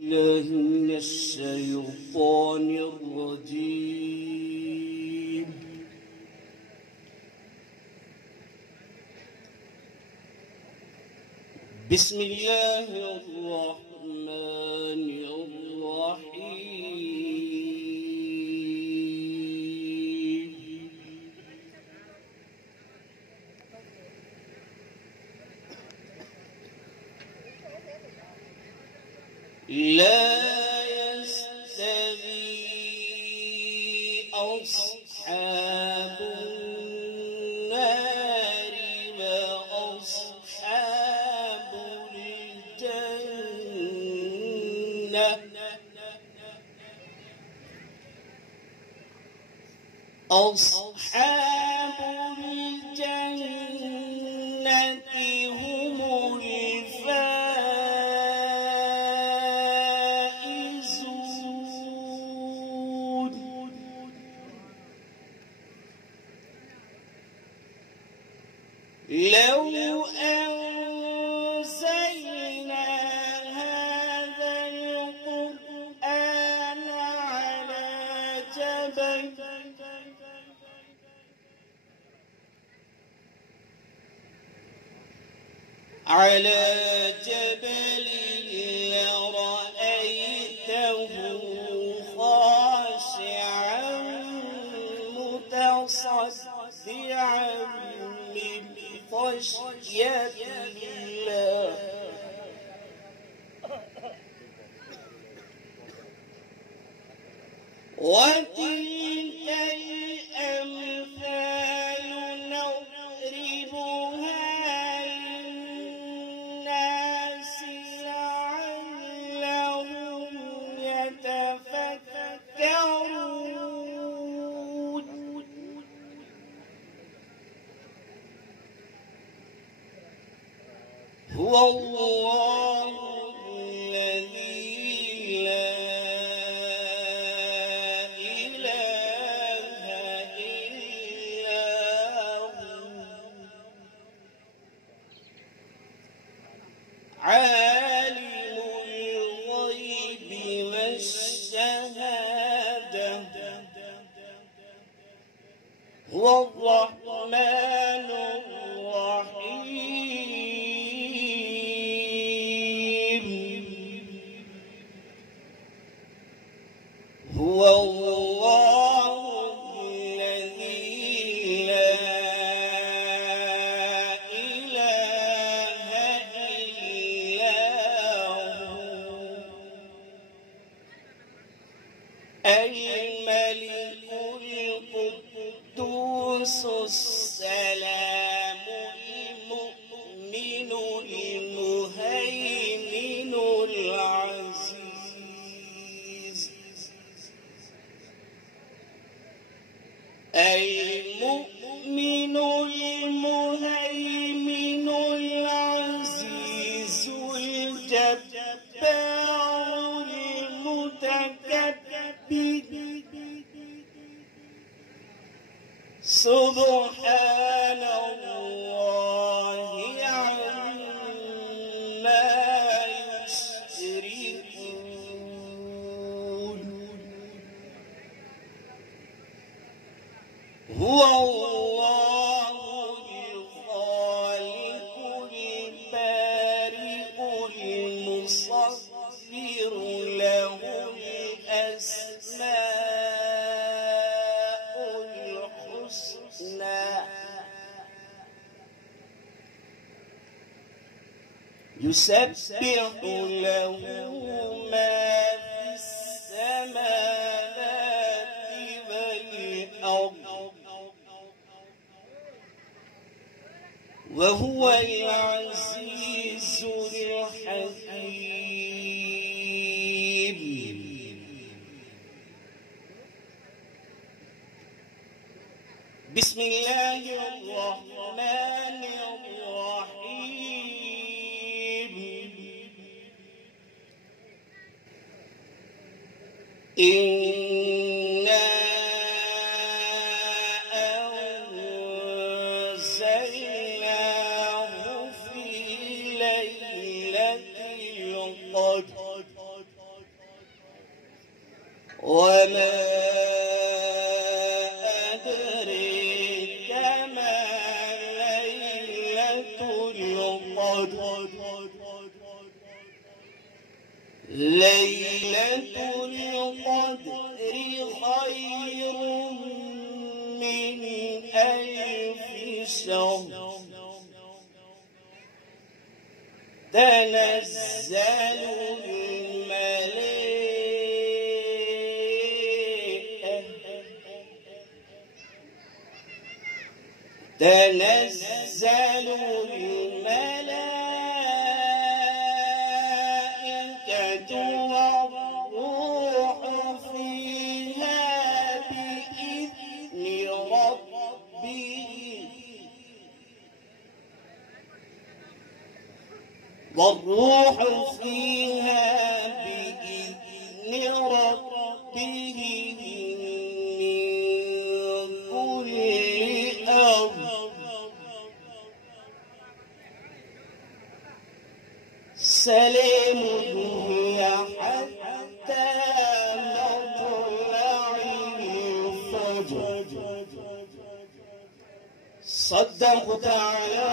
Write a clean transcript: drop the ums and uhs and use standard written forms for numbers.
الله من الشيطان الرجيم. بسم الله الرحمن الرحيم. لا يستوي أصحاب النار وأصحاب الجنة. أصحاب الجنة هم الفائزون. لو أنزلنا هذا القرآن على جبل لرأيته خاشعا متصدعا من خشية الله. وتلك الأمثال نضربها للناس لعلهم يتفكرون. هو الله الذي لا إله إلا هو عالم الغيب والشهادة. هو الرحمن الرحيم. هو الله الذي لا إله إلا هو الملك القدوس السلام المؤمن المهيمن العزيز المؤمن المهيمن العزيز الجبار المتكبر. سبحان الله عما يشركون. هو الله الخالق البارئ المصور له الأسماء الحسنى. يسبح له ما في السماوات والأرض وهو العزيز الحكيم. بسم الله الرحمن الرحيم. إنا أنزلناه في ليلة القدر وما أدريك ما ليلة القدر ليلة القدر خير من 1000 شهر تنزل الملائكة والروح فيها بإذن ربهم من كل أمر سلام هي حتى مطلع الفجر. صدقت على